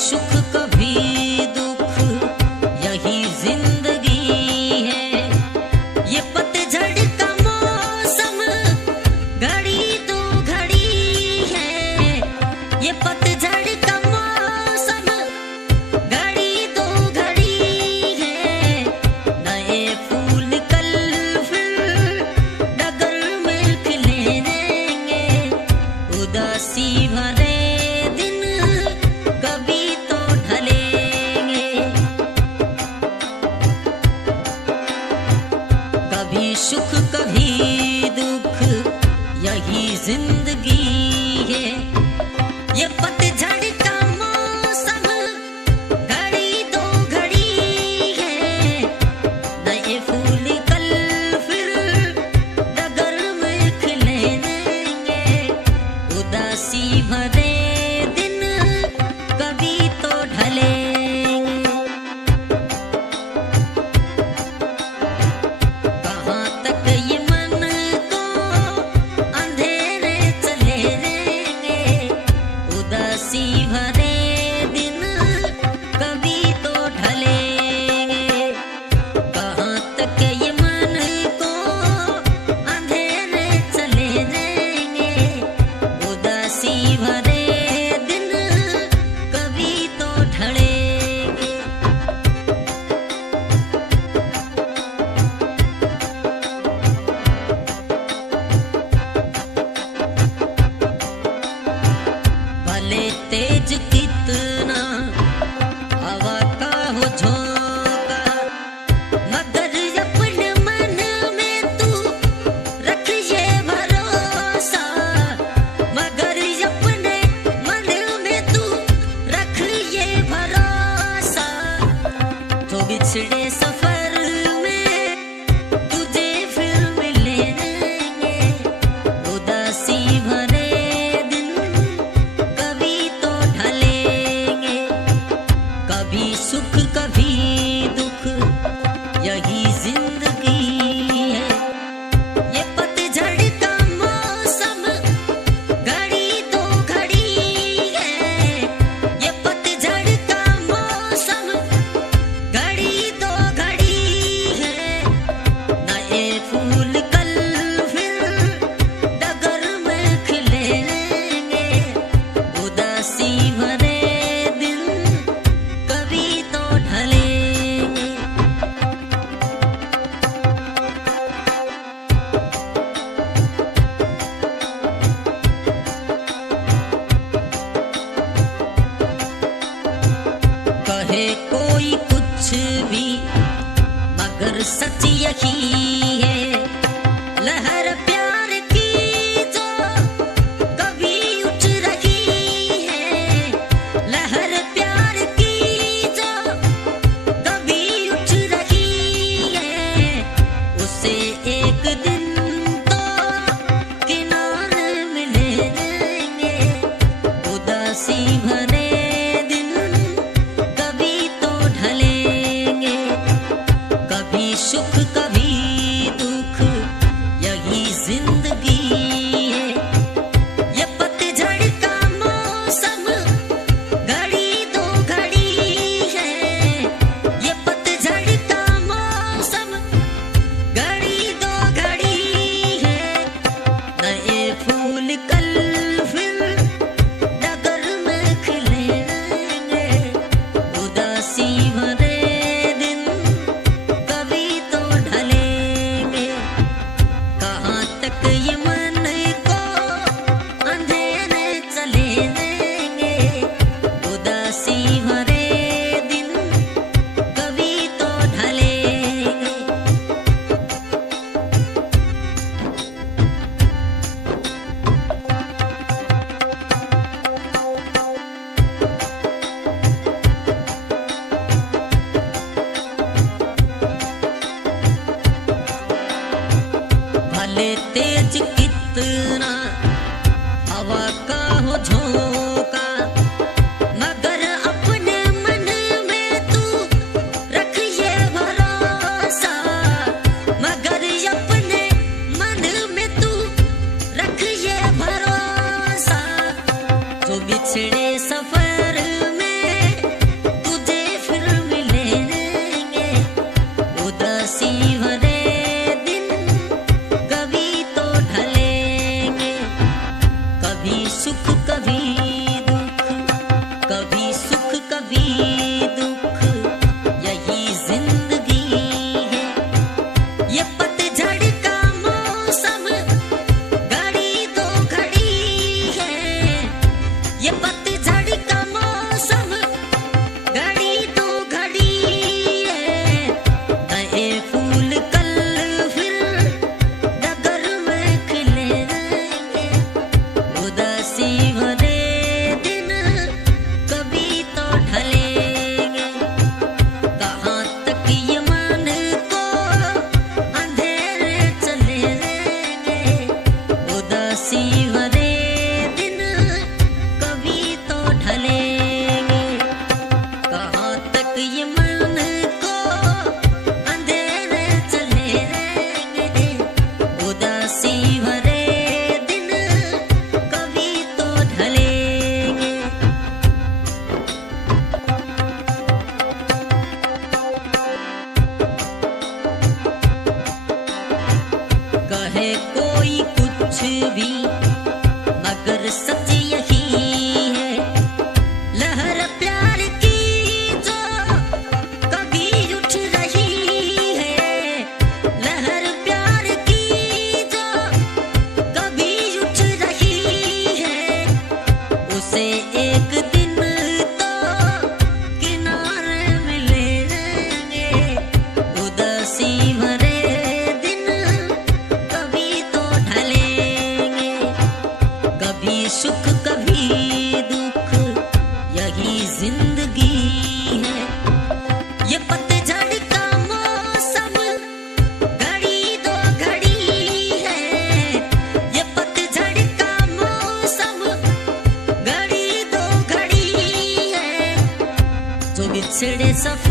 सुख कभी दुख, यही जिंदगी है। ये पतझड़ का मौसम घड़ी तो घड़ी है। ये पतझड़ का मौसम घड़ी तो घड़ी है। नए फूल कल फिर डगर में खिलेंगे। उदासी भरे सुख कभी दुख, यही जिंदगी है। ये पतझड़ का मौसम घड़ी दो घड़ी है। नए फूल कल फिर डगर में खिलेंगे। उदासी भरे दिन कभी तो ढलेंगे। तेज कितना हवा का हो झोंका, मगर अपने मन में तू रख ये भरोसा। मगर अपने मन में तू रख ये भरोसा। तो बिछड़े सफर में तुझे फिर मिलेंगे। उदासी भरे सुख कभी दुख, यही जिंदगी है। ये पतझड़ का मौसम घड़ी तो घड़ी है। ये पतझड़ का मौसम घड़ी तो घड़ी है। नए फूल कल फिर डगर में खिलेंगे। उदासी भरे कोई कुछ भी, मगर सच यही है। लहर प्यार की जो कभी उठ रही है। लहर प्यार की जो कभी उठ रही है। उसे एक दिन तो किनारे मिलेंगे। उदासी भरे सुख कभी दुख। उदासी भरे दिन कभी तो ढलेंगे। कहाँ तक ये मन को अंधेरे चले जाएंगे। उदासी भरे दिन कभी तो ढलेंगे। कहाँ तक ये मन को अंधेरे चले जाएंगे। उदासी भरे दिन कभी तो ढलेंगे। कहे कोई कुछ भी मगर सच यही है। लहर प्यार की जो कभी उठ रही है। लहर प्यार की जो कभी उठ रही है। उसे एक दिन तो किनारे मिले जाएंगे। उदासी भरे दिन कभी तो ढलेंगे। कभी सुख कभी दुख यही जिंदगी है। ये पतझड़ का मौसम घड़ी दो घड़ी है। ये पतझड़ का मौसम घड़ी दो घड़ी है। जो बिछड़े सफर